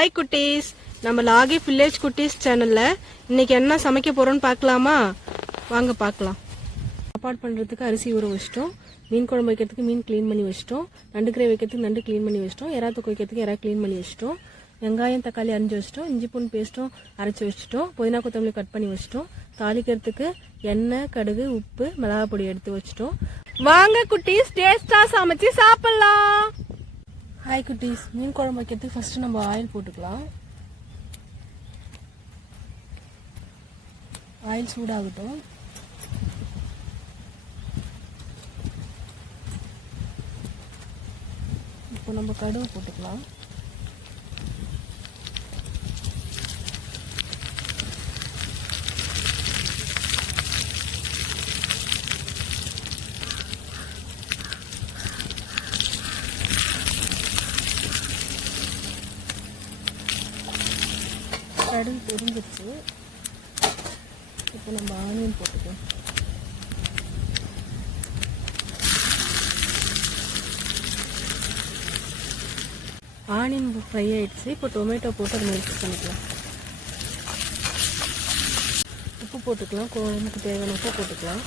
Hi குட்டீஸ், நம்ம லாகி village குட்டீஸ் சேனல்ல இன்னைக்கு என்ன சமைக்க போறோம்னு பார்க்கலாமா? வாங்க பார்க்கலாம். சாப்பாடு பண்ணுறதுக்கு அரிசி ஊற வச்சிட்டோம், மீன் குழம்பு வைக்கிறதுக்கு மீன் க்ளீன் பண்ணி வச்சிட்டோம், நண்டு கிரேவி வைக்கிறதுக்கு நண்டு க்ளீன் பண்ணி வச்சிட்டோம், எறா தொக்கு வைக்கிறதுக்கு எறா க்ளீன் பண்ணி வச்சிட்டோம், வெங்காயம் தக்காளி அரிஞ்சு வச்சிட்டோம், இஞ்சி பூண்டு பேஸ்ட்டும் அரைச்சி வச்சிட்டோம், புதினா கொத்தமல்லி கட் பண்ணி வச்சிட்டோம், தாளிக்கிறதுக்கு எண்ணெய் கடுகு உப்பு மிளகாய் பொடி எடுத்து வச்சிட்டோம். வாங்க குட்டீஸ், டேஸ்டா சமைச்சு சாப்பிடலாம். ஹாய் குட்டீஸ், மீன் குழம்பு வைக்கிறதுக்கு ஃபர்ஸ்ட் நம்ம ஆயில் போட்டுக்கலாம். ஆயில் சூடாகட்டும். இப்போ நம்ம கடுகு போட்டுக்கலாம். கடுகு பொரிஞ்சிருச்சு. இப்போ நம்ம ஆனியன் போட்டுக்கலாம். ஆனியன் ஃப்ரை ஆயிடுச்சு. இப்போ டொமேட்டோ போட்டு அதை மிக்ஸ் பண்ணிக்கலாம். உப்பு போட்டுக்கலாம், குழம்புக்கு தேவையான உப்பு போட்டுக்கலாம்.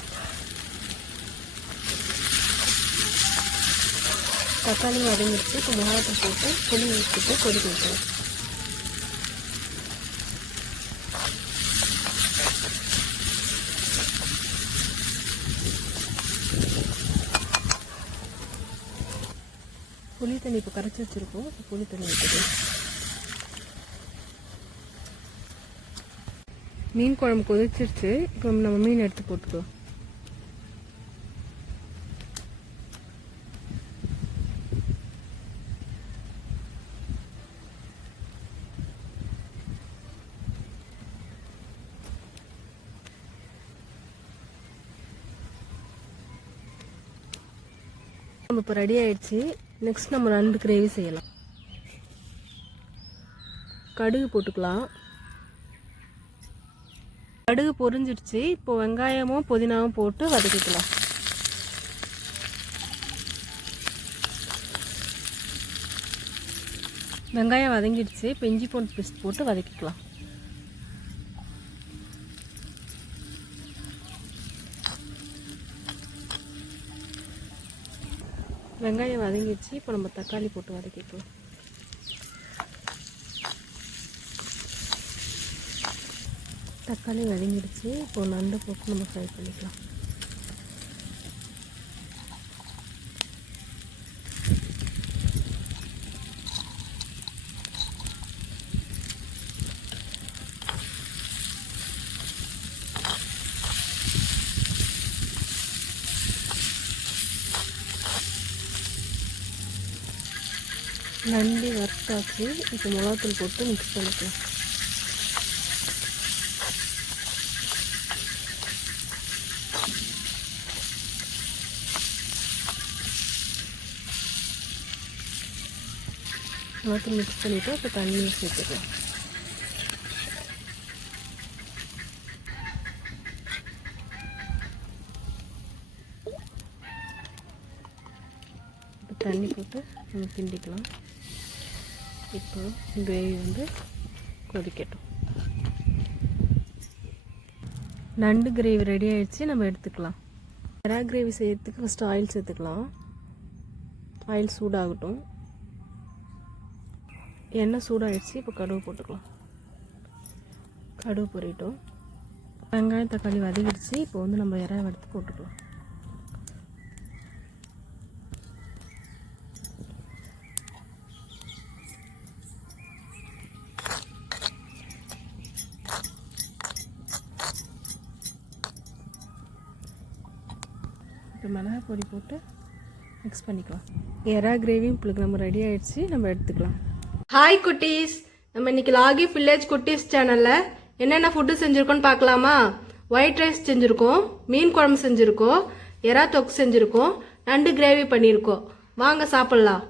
தக்காளி வதங்கிடுச்சு. இப்போ மிளகாய் போட்டு புளி ஊற்றிட்டு கொதிக்க வைக்கலாம். புளி தண்ணி இப்போ கரைச்சி வச்சுருக்கோம். புளி தண்ணி ஊற்றிக்கலாம். மீன் குழம்பு கொதிச்சிருச்சு. இப்போ நம்ம மீன் எடுத்து போட்டுக்கலாம். நம்ம இப்போ ரெடி ஆயிடுச்சு. நெக்ஸ்ட் நம்ம நண்டு கிரேவி செய்யலாம். கடுகு போட்டுக்கலாம். கடுகு பொரிஞ்சிடுச்சு. இப்போ வெங்காயமும் புதினாவும் போட்டு வதக்கிக்கலாம். வெங்காயம் வதங்கிடுச்சு. இப்போ இஞ்சி பூண்டு பேஸ்ட் போட்டு வதக்கிக்கலாம். வெங்காயம் வதங்கிடுச்சு. இப்போ நம்ம தக்காளி போட்டு வதக்கிக்கலாம். தக்காளி வதங்கிடுச்சு. இப்போ நண்டு போட்டு நம்ம ஃப்ரை பண்ணிக்கலாம். நண்டு வறுத்தாச்சு. இப்போ மிளகாத்தூள் போட்டு மிக்ஸ் பண்ணிக்கலாம். மிளகாத்தூள் மிக்ஸ் பண்ணிவிட்டு இப்போ தண்ணி சேர்த்துக்கலாம். இப்போ தண்ணி போட்டு நம்ம கிண்டிக்கலாம். இப்போ கிரேவி கொதிக்கட்டும். நண்டு கிரேவி ரெடி ஆயிடுச்சு. நம்ம எடுத்துக்கலாம். எறா கிரேவி செய்யறதுக்கு ஃபஸ்ட்டு ஆயில் சேர்த்துக்கலாம். ஆயில் சூடாகட்டும். எண்ணெய் சூடாகிடுச்சு. இப்போ கடுகு போட்டுக்கலாம். கடுகு பொரியட்டும். வெங்காயம் தக்காளி வதங்கிடுச்சு. இப்போ நம்ம எறாவை எடுத்து போட்டுக்கலாம். இப்போ மிளகாய் பொடி போட்டு மிக்ஸ் பண்ணிக்கலாம். எறா கிரேவியும் உங்களுக்கு நம்ம ரெடி ஆயிடுச்சு. நம்ம எடுத்துக்கலாம். ஹாய் குட்டீஸ், நம்ம இன்னைக்கு லாகி வில்லேஜ் குட்டீஸ் சேனல்ல என்னென்ன ஃபுட்டு செஞ்சுருக்கோன்னு பார்க்கலாமா? ஒயிட் ரைஸ் செஞ்சுருக்கோம், மீன் குழம்பு செஞ்சுருக்கோம், எறா தொக்கு செஞ்சுருக்கோம், நண்டு கிரேவி பண்ணியிருக்கோம். வாங்க சாப்பிட்லாம்.